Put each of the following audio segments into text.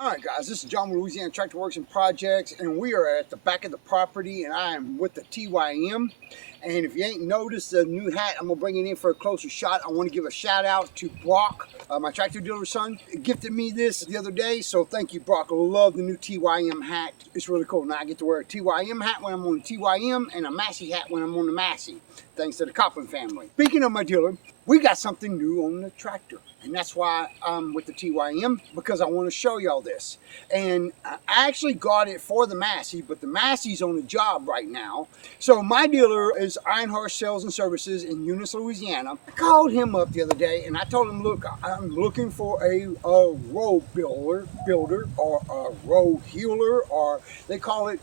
All right, guys, this is John with Louisiana Tractor Works and Projects, and we are at the back of the property, and I am with the TYM. And if you ain't noticed the new hat, I'm gonna bring it in for a closer shot. I want to give a shout out to Brock, my tractor dealer's son. He gifted me this the other day, so thank you, Brock. I love the new TYM hat. It's really cool. Now I get to wear a TYM hat when I'm on the TYM and a Massey hat when I'm on the Massey, thanks to the Copeland family. Speaking of my dealer, we got something new on the tractor, and that's why I'm with the TYM, because I want to show y'all this. And I actually got it for the Massey, but the Massey's on the job right now. So my dealer is Ironhorse Sales and Services in Eunice, Louisiana. I called him up the other day and I told him, look, I'm looking for a row builder or a row healer, or they call it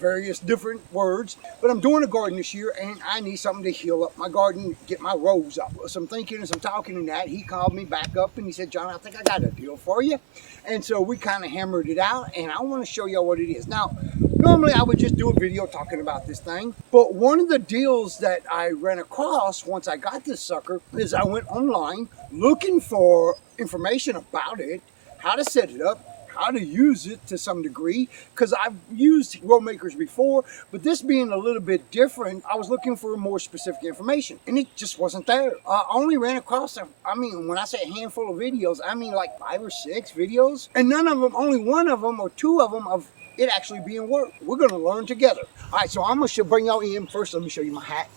various different words, but I'm doing a garden this year and I need something to heal up my garden, get my rows up. So I'm thinking and some talking and that, he called me back up and he said, John, I think I got a deal for you. And so we kind of hammered it out, and I want to show y'all what it is. Now, normally I would just do a video talking about this thing, but one of the deals that I ran across once I got this sucker is I went online looking for information about it, how to set it up, how to use it to some degree, because I've used row makers before, but this being a little bit different, I was looking for more specific information, and it just wasn't there. I only ran across, I mean, when I say a handful of videos, I mean like 5 or 6 videos, and none of them, only one of them or 2 of them of it actually being worked. We're gonna learn together. All right, so I'm gonna bring y'all in. First, let me show you my hat.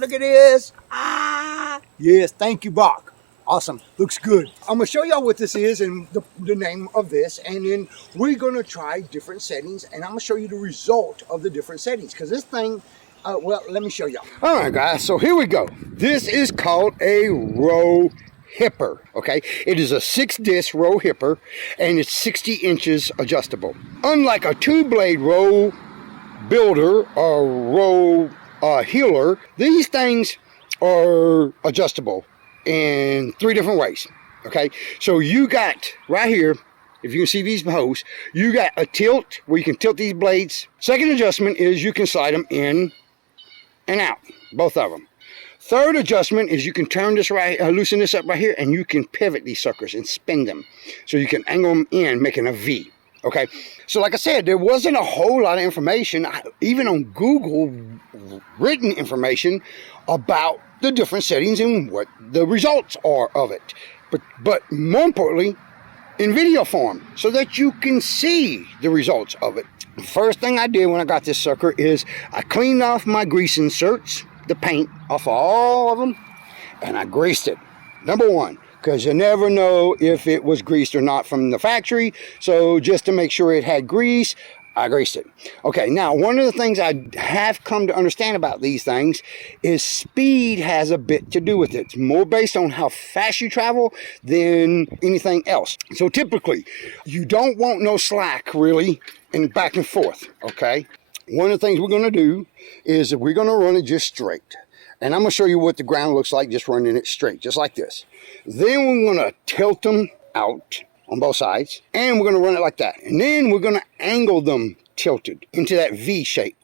Look at this. Yes, thank you, Brock. Awesome, looks good. I'm gonna show y'all what this is and the name of this, and then we're gonna try different settings, and I'm gonna show you the result of the different settings, because this thing, well, let me show y'all. All right, guys, so here we go. This is called a row hipper, okay? It is a 6-disc row hipper, and it's 60 inches adjustable. Unlike a 2-blade row builder or row healer, these things are adjustable in 3 different ways, okay? So you got right here, if you can see these hoses, you got a tilt where you can tilt these blades. Second adjustment is you can slide them in and out, both of them. Third adjustment is you can turn this right, loosen this up right here, and you can pivot these suckers and spin them. So you can angle them in, making a V, okay? So like I said, there wasn't a whole lot of information, even on Google, written information about the different settings and what the results are of it. But more importantly, in video form, so that you can see the results of it. The first thing I did when I got this sucker is I cleaned off my grease inserts, the paint off all of them, and I greased it. Number one, because you never know if it was greased or not from the factory. So just to make sure it had grease, I greased it. Okay, now one of the things I have come to understand about these things is speed has a bit to do with it. It's more based on how fast you travel than anything else. So typically, you don't want no slack really in back and forth, okay? One of the things we're gonna do is that we're gonna run it just straight. And I'm gonna show you what the ground looks like just running it straight, just like this. Then we're gonna tilt them out on both sides, and we're going to run it like that, and then we're going to angle them tilted into that V shape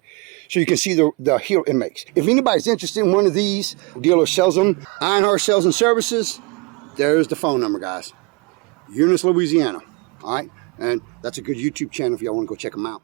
so you can see the heel it makes. If anybody's interested in one of these, the dealer sells them. Ironhorse Sales and Services, there's the phone number, guys. Eunice, Louisiana. All right, and that's a good YouTube channel if y'all want to go check them out.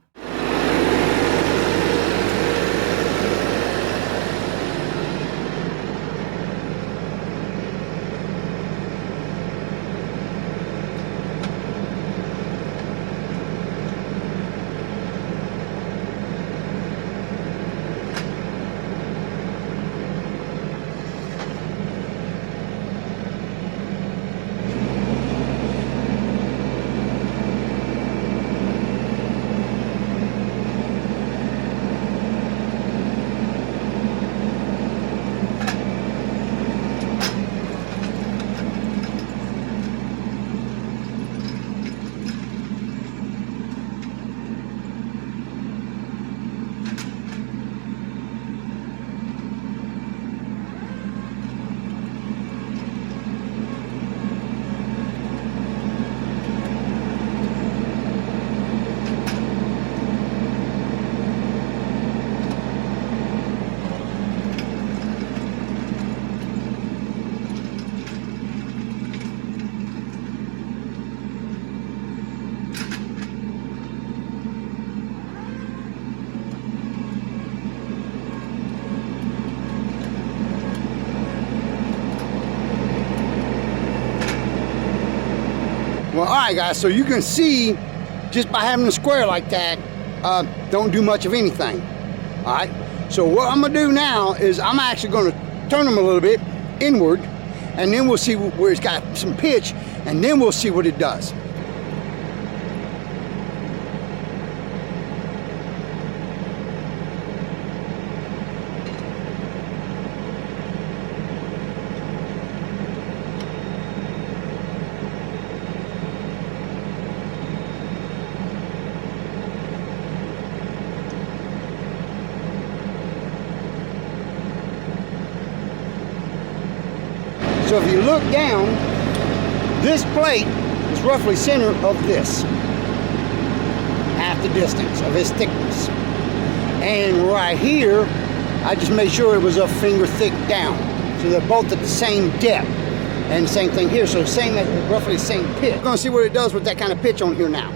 Well, all right, guys, so you can see just by having a square like that, don't do much of anything. All right, so what I'm gonna do now is I'm actually gonna turn them a little bit inward, and then we'll see where it's got some pitch, and then we'll see what it does. So if you look down, this plate is roughly center of this, half the distance of its thickness. And right here, I just made sure it was a finger thick down. So they're both at the same depth. And same thing here, so same, roughly the same pitch. We're gonna see what it does with that kind of pitch on here now.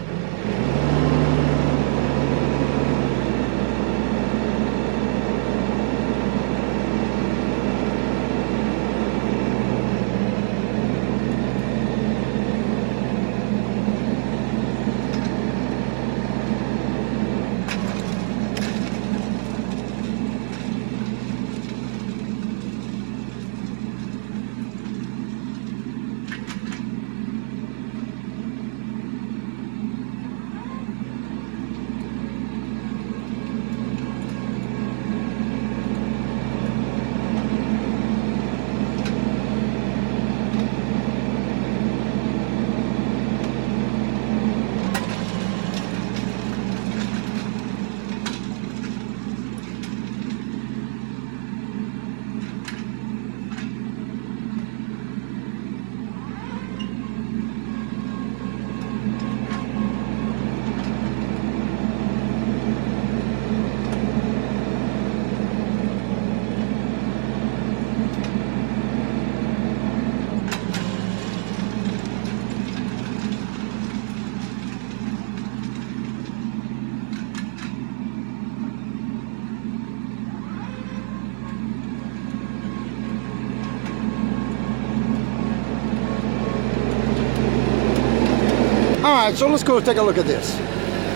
All right, so let's go take a look at this.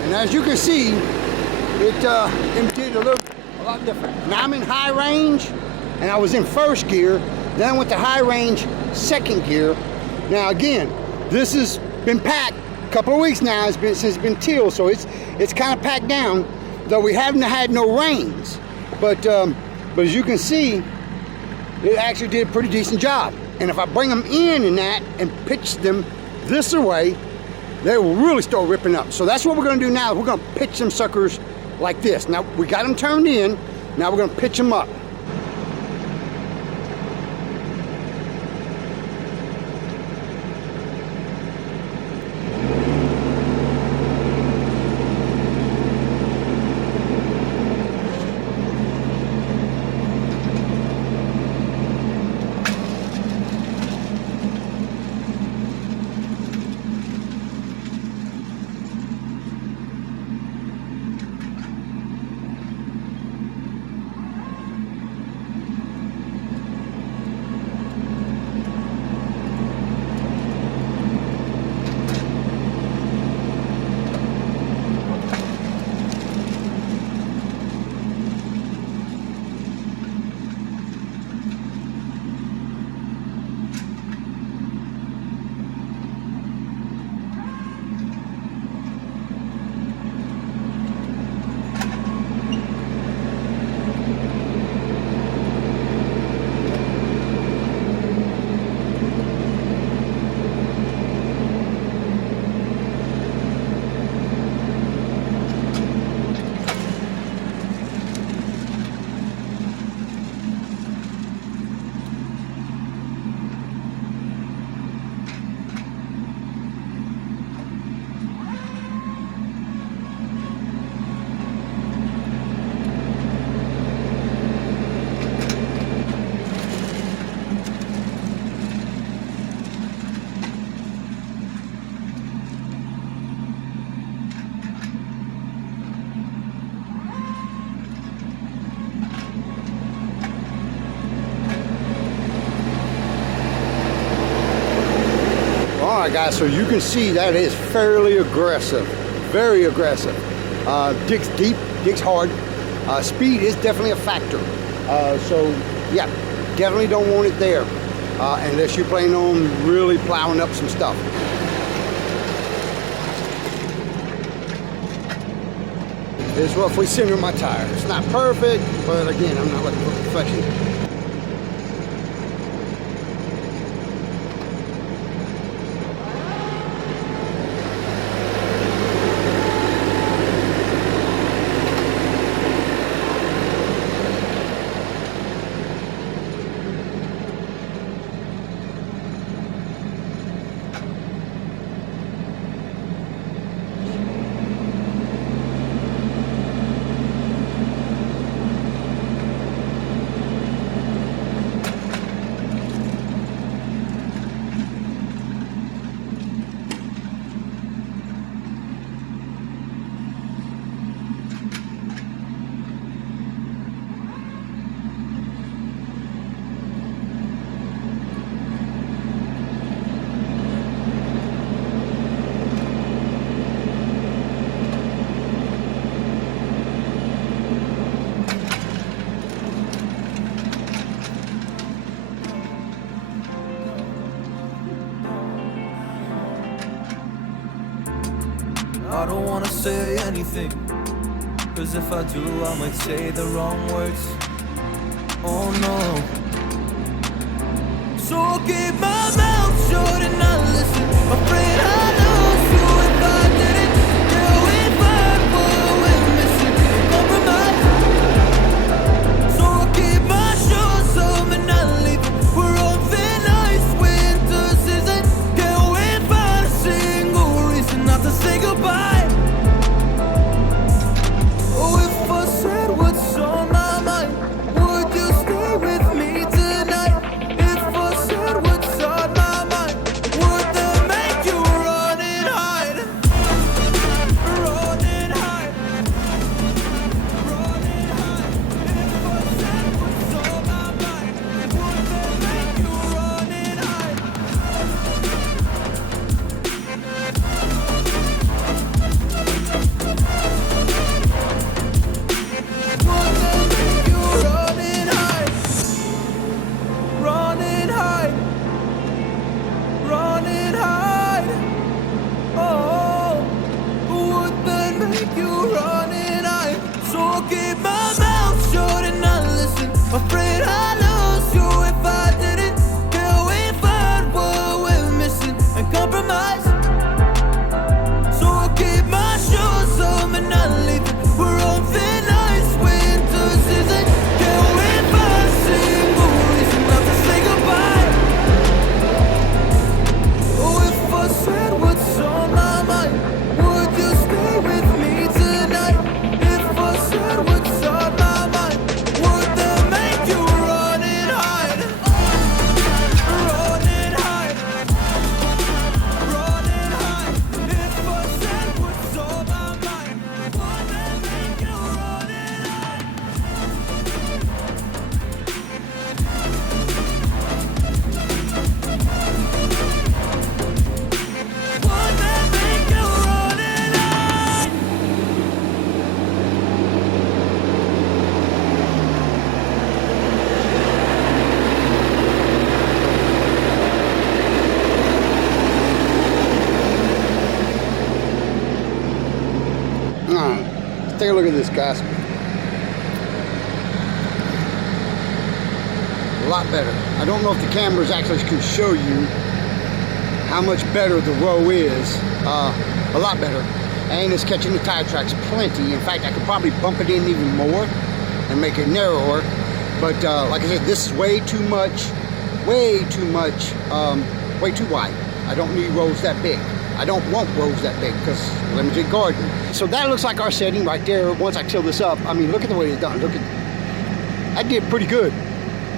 And as you can see, it did a lot different. Now I'm in high range, and I was in first gear. Then I went to high range, second gear. Now again, this has been packed a couple of weeks now. Since it's been tilled, so it's kind of packed down. Though we haven't had no rains, but as you can see, it actually did a pretty decent job. And if I bring them in that and pitch them this way, they will really start ripping up. So that's what we're gonna do now. We're gonna pitch them suckers like this. Now we got them turned in, now we're gonna pitch them up. right, guys, so you can see that is fairly aggressive, very aggressive. Digs deep, digs hard. Speed is definitely a factor. So yeah, definitely don't want it there unless you're planning on really plowing up some stuff. It's roughly center my tire. It's not perfect, but again, I'm not looking for perfection. I don't wanna say anything, cause if I do I might say the wrong words. Oh no. So I'll keep my mouth shut and not listen. Afraid I lose you if I didn't. Yeah, we fight what we're missing. Compromise. So I'll keep my shoes on and not leaving. We're on thin ice, winter season. Can't wait for a single reason not to say goodbye. Afraid I lose you if I didn't. Can we find what we're missing and compromise? So I'll keep my shoes on and not leaving. We're on thin ice, winter season. Can we find a single reason not to say goodbye? Oh, if I said what's on my mind, would you stay with me tonight? If I said what's on my mind, would that make you run and hide? Run and hide. Run and hide. If I said what's on my mind, would that make you run and hide? Would that make you run and hide? Let's take a look at this, guys. A lot better. I don't know if the cameras actually can show you how much better the row is. A lot better. And it's catching the tire tracks plenty. In fact, I could probably bump it in even more and make it narrower. But like I said, this is way too much, way too wide. I don't need rows that big. I don't want rows that big because limited garden. So that looks like our setting right there. Once I till this up, I mean, look at the way it's done. Look at, I did pretty good.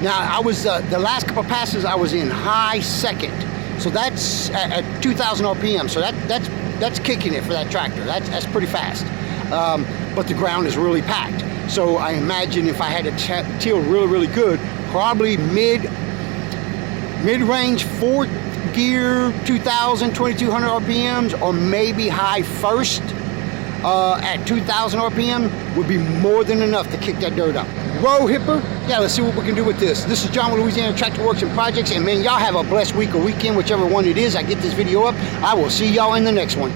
Now I was the last couple passes I was in high second, so that's at 2,000 RPM. So that's kicking it for that tractor. That's pretty fast. But the ground is really packed. So I imagine if I had to till really good, probably mid-range gear, 2,000, 2,200 RPMs, or maybe high first at 2,000 RPM would be more than enough to kick that dirt up. Row hipper, yeah, let's see what we can do with this. This is John with Louisiana Tractor Works and Projects, and man, y'all have a blessed week or weekend, whichever one it is I get this video up. I will see y'all in the next one.